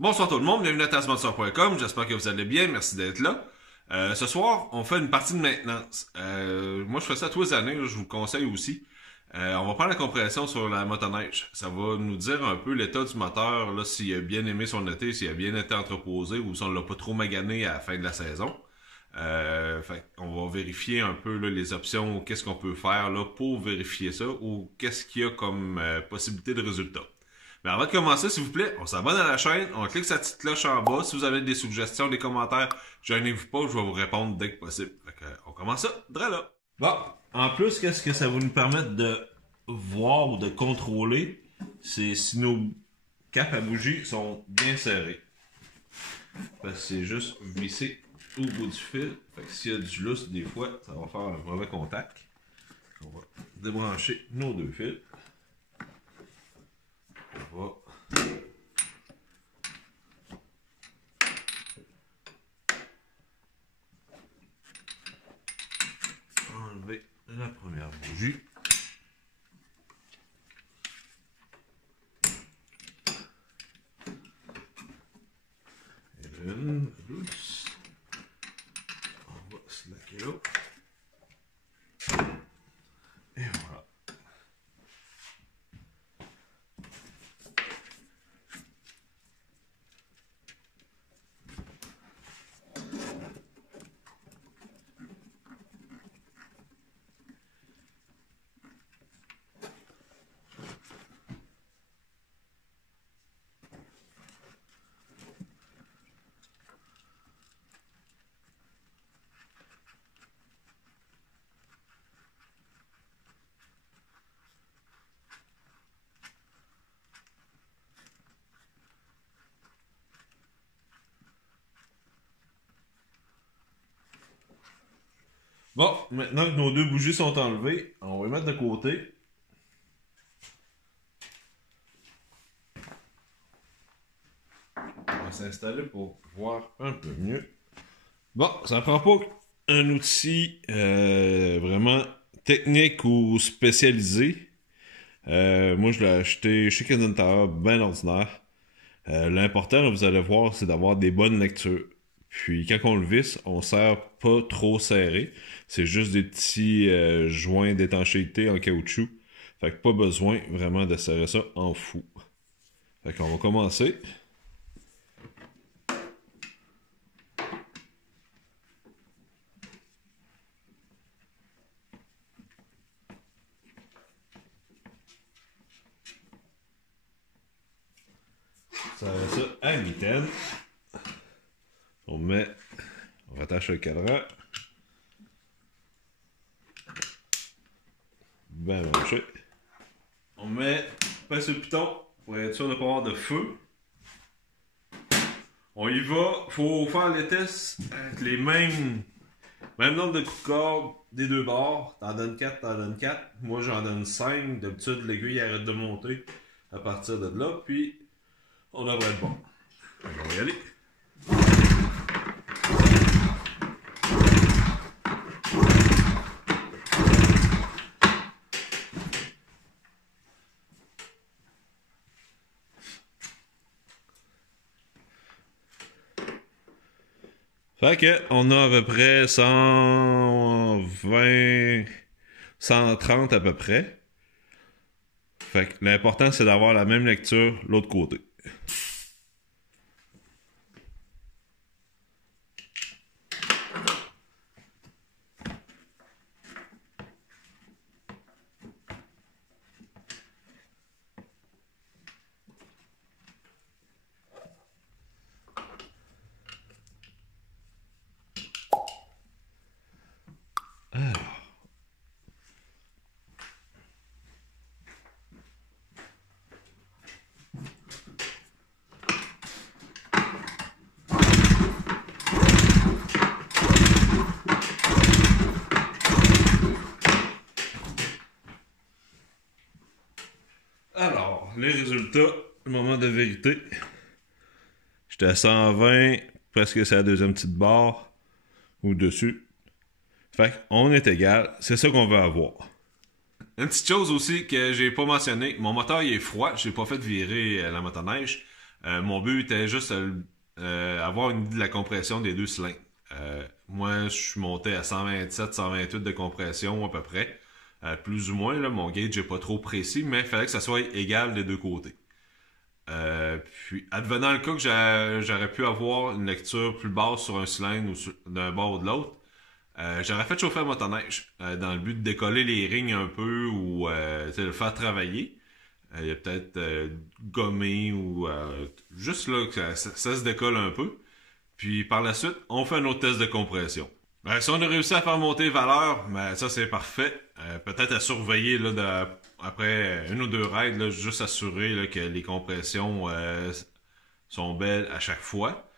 Bonsoir tout le monde, bienvenue à tassponsor.com, j'espère que vous allez bien, merci d'être là. Ce soir, on fait une partie de maintenance. Moi, je fais ça tous les années, là, je vous le conseille aussi. On va prendre la compression sur la motoneige. Ça va nous dire un peu l'état du moteur, là, s'il a bien aimé son été, s'il a bien été entreposé ou si on l'a pas trop magané à la fin de la saison. On va vérifier un peu là, les options, qu'est-ce qu'on peut faire là, pour vérifier ça ou qu'est-ce qu'il y a comme possibilité de résultat. Mais avant de commencer, s'il vous plaît, on s'abonne à la chaîne, on clique sa petite cloche en bas. Si vous avez des suggestions, des commentaires, gênez-vous pas, je vais vous répondre dès que possible. On commence ça, dra là. Bon, en plus, qu'est-ce que ça va nous permettre de voir ou de contrôler, c'est si nos capes à bougie sont bien serrées. Parce que c'est juste visser au bout du fil. Fait que s'il y a du lousse, des fois, ça va faire un mauvais contact. On va débrancher nos deux fils. On va enlever la première bougie. Et une douce. On va slacker là. Et voilà. Bon, maintenant que nos deux bougies sont enlevées, on va les mettre de côté. On va s'installer pour voir un peu mieux. Bon, ça prend pas un outil vraiment technique ou spécialisé. Moi, je l'ai acheté chez Canadian Tire, bien ordinaire. L'important, là, vous allez voir, c'est d'avoir des bonnes lectures. Puis quand on le visse, on serre pas trop serré. C'est juste des petits joints d'étanchéité en caoutchouc. Fait que pas besoin vraiment de serrer ça en fou. Fait qu'on va commencer. Serrer ça à mitaine. On rattache le cadran. Ben branché. On pince sur le piton pour être sûr de ne pas avoir de feu. On y va. Faut faire les tests avec les mêmes nombre de coups de corde des deux bords. T'en donnes 4, t'en donnes 4. Moi j'en donne 5. D'habitude l'aiguille arrête de monter à partir de là. Puis on devrait être bon. On va y aller. Fait que, on a à peu près 120, 130 à peu près. Fait que l'important, c'est d'avoir la même lecture l'autre côté. Alors, les résultats, le moment de vérité. J'étais à 120, presque c'est la deuxième petite barre, ou dessus. Fait qu'on est égal, c'est ça qu'on veut avoir. Une petite chose aussi que j'ai pas mentionné, mon moteur il est froid, j'ai pas fait virer la motoneige. Mon but était juste avoir une idée de la compression des deux cylindres. Moi, je montais à 127, 128 de compression à peu près. Plus ou moins, là, mon gauge n'est pas trop précis, mais il fallait que ça soit égal des deux côtés. Puis, advenant le cas que j'aurais pu avoir une lecture plus basse sur un cylindre ou d'un bord ou de l'autre, j'aurais fait chauffer le motoneige dans le but de décoller les rings un peu ou de le faire travailler. Il y a peut-être gommer ou juste là que ça se décolle un peu. Puis par la suite, on fait un autre test de compression. Si on a réussi à faire monter les valeurs, ça c'est parfait. Peut-être à surveiller là, après une ou deux raids, là, juste assurer là, que les compressions sont belles à chaque fois.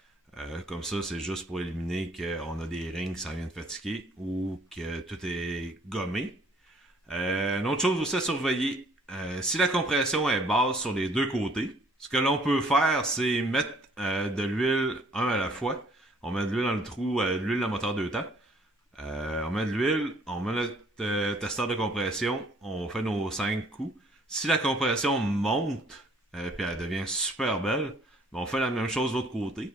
Comme ça, c'est juste pour éliminer qu'on a des rings qui s'en viennent fatiguer ou que tout est gommé. Une autre chose aussi à surveiller, si la compression est basse sur les deux côtés, ce que l'on peut faire, c'est mettre de l'huile un à la fois. On met de l'huile dans le trou, de l'huile dans le moteur 2 temps. On met de l'huile, on met notre testeur de compression, on fait nos 5 coups. Si la compression monte, puis elle devient super belle, on fait la même chose de l'autre côté.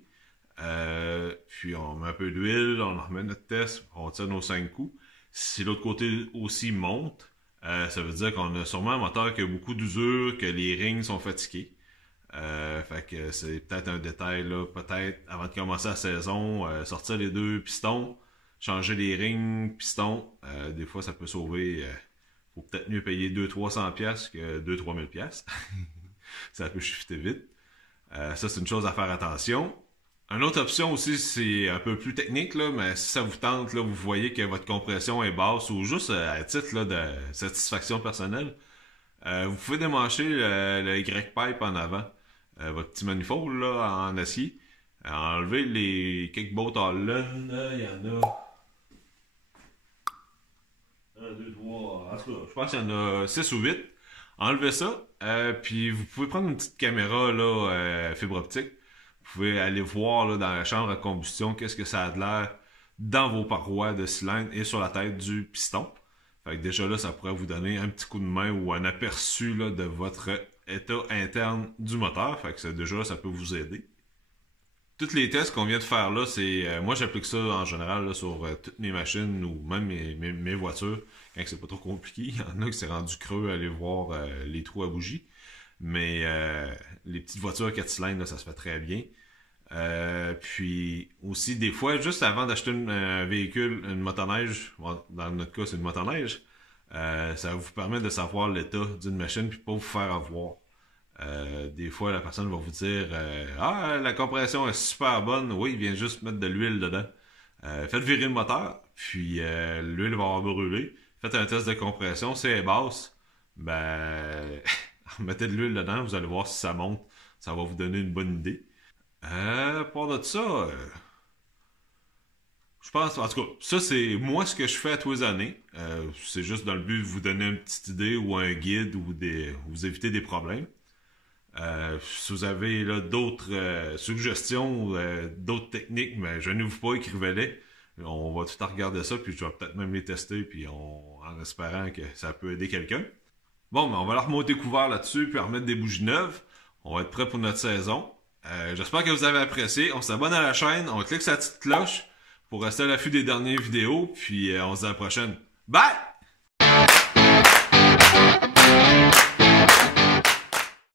Puis on met un peu d'huile, on remet notre test, on tire nos 5 coups. Si l'autre côté aussi monte, ça veut dire qu'on a sûrement un moteur qui a beaucoup d'usure, que les rings sont fatigués. Fait que c'est peut-être un détail là, peut-être avant de commencer la saison, sortir les deux pistons, changer les rings, pistons, des fois ça peut sauver, faut peut-être mieux payer 200-300$ que 2-3 000$. Ça peut shifter vite. Ça c'est une chose à faire attention. Une autre option aussi, c'est un peu plus technique, là, mais si ça vous tente, là, vous voyez que votre compression est basse ou juste à titre là, de satisfaction personnelle, vous pouvez démancher le Y-pipe en avant, votre petit manifold là, en acier, enlever les quelques bottes en laine, il y en a 1, 2, 3, en tout cas, je pense qu'il y en a 6 ou 8. Enlevez ça, puis vous pouvez prendre une petite caméra là, fibre optique. Vous pouvez aller voir là, dans la chambre à combustion qu'est-ce que ça a de l'air dans vos parois de cylindre et sur la tête du piston. Fait que déjà là, ça pourrait vous donner un petit coup de main ou un aperçu là, de votre état interne du moteur. Fait que déjà ça peut vous aider. Tous les tests qu'on vient de faire là, c'est moi j'applique ça en général là, sur toutes mes machines ou même mes voitures quand c'est pas trop compliqué. Il y en a qui s'est rendu creux à aller voir les trous à bougie. Mais les petites voitures 4 cylindres, là, ça se fait très bien. Puis aussi, des fois, juste avant d'acheter un véhicule, une motoneige, dans notre cas, c'est une motoneige, ça vous permet de savoir l'état d'une machine puis pas vous faire avoir. Des fois, la personne va vous dire ah, la compression est super bonne, oui, il vient juste mettre de l'huile dedans. Faites virer le moteur, puis l'huile va avoir brûlé. Faites un test de compression, si elle est basse, ben... mettez de l'huile dedans, vous allez voir si ça monte. Ça va vous donner une bonne idée. À part de ça, je pense, en tout cas, ça c'est moi ce que je fais à tous les années. C'est juste dans le but de vous donner une petite idée ou un guide ou vous éviter des problèmes. Si vous avez là d'autres suggestions, d'autres techniques, mais gênez-vous pas, écrivez-les. On va tout regarder ça, puis je vais peut-être même les tester, puis en espérant que ça peut aider quelqu'un. Bon, ben on va leur remonter couvert là-dessus, puis remettre des bougies neuves. On va être prêt pour notre saison. J'espère que vous avez apprécié. On s'abonne à la chaîne, on clique sur la petite cloche pour rester à l'affût des dernières vidéos, puis on se dit à la prochaine. Bye!